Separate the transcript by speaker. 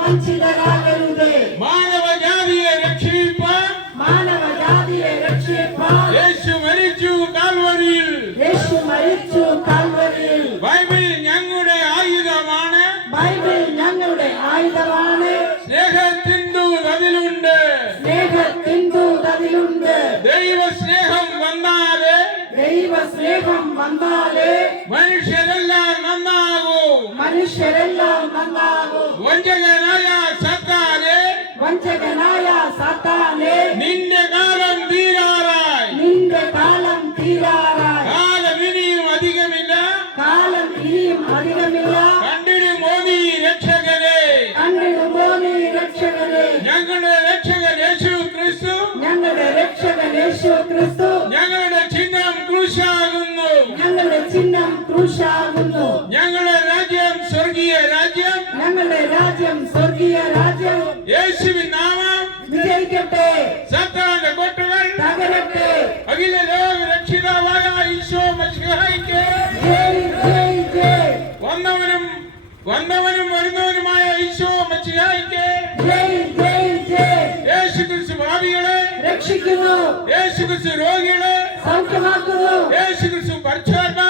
Speaker 1: ವಂಚಿತರಾಗಲಿದೆ
Speaker 2: ಮಾನವ ಜಾತಿಯ ರಕ್ಷಿಪ
Speaker 1: ಮಾನವ ಜಾತಿಯ ರಕ್ಷಿಪ
Speaker 2: ಯೇಸು ಮರಿಚು ಕಾಲ್ವರಿಲ್
Speaker 1: ಯೇಸು ಮರಿಚು ಕಾಲ್ವರಿಲ್
Speaker 2: ബൈബിൾ ഞങ്ങളുടെ ആയുധമാണ്
Speaker 1: ബൈബിൾ ഞങ്ങളുടെ ആയുധമാണ് സ്നേഹം വന്നാലേ
Speaker 2: മനുഷ്യരെല്ലാം നന്നാകൂ
Speaker 1: മനുഷ്യരെല്ലാം നന്നാകും
Speaker 2: വഞ്ചകനായ സത്താനെ
Speaker 1: വഞ്ചകനായ സാത്താനെ
Speaker 2: നിന്റെ കാലം തീരാറായി
Speaker 1: നിന്റെ കാലം തീരാറായി
Speaker 2: കാലം ഇനിയും അധികമില്ല
Speaker 1: കാലം ഇനിയും അധികമില്ല
Speaker 2: കണ്ടിടുമോ നീ രക്ഷകനെ
Speaker 1: കണ്ടിടുമോ നീ രക്ഷകനെ
Speaker 2: ഞങ്ങളുടെ രക്ഷകൻ യേശു ക്രിസ്തു
Speaker 1: ഞങ്ങളുടെ രക്ഷകൻ യേശു ക്രിസ്തു ക്രൂശാകുന്നു.
Speaker 2: ഞങ്ങളുടെ രാജ്യം സ്വർഗീയ രാജ്യം.
Speaker 1: ഞങ്ങളുടെ രാജ്യം സ്വർഗീയ രാജ്യം.
Speaker 2: യേശുവിൻ നാമം
Speaker 1: വിജയിക്കട്ടെ.
Speaker 2: സത്താന്റെ കൊട്ടുകൾ.
Speaker 1: തകരട്ടെ.
Speaker 2: അഖില ലോക രക്ഷിതാവായ ഈശോ മഷിഹായിക്ക്. വന്നവനും വന്നവനും വരുന്നവനുമായ ഈശോ മഷിഹായിക്ക്.
Speaker 1: ജയ് ജയ് ജയ്.
Speaker 2: യേശു ക്രിസ്തു ഭാവികളെ.
Speaker 1: രക്ഷിക്കുന്നു.
Speaker 2: യേശു ക്രിസ്തു രോഗികളെ.
Speaker 1: സൗഖ്യമാക്കുന്നു.
Speaker 2: യേശു ക്രിസ്തു പരിശോധന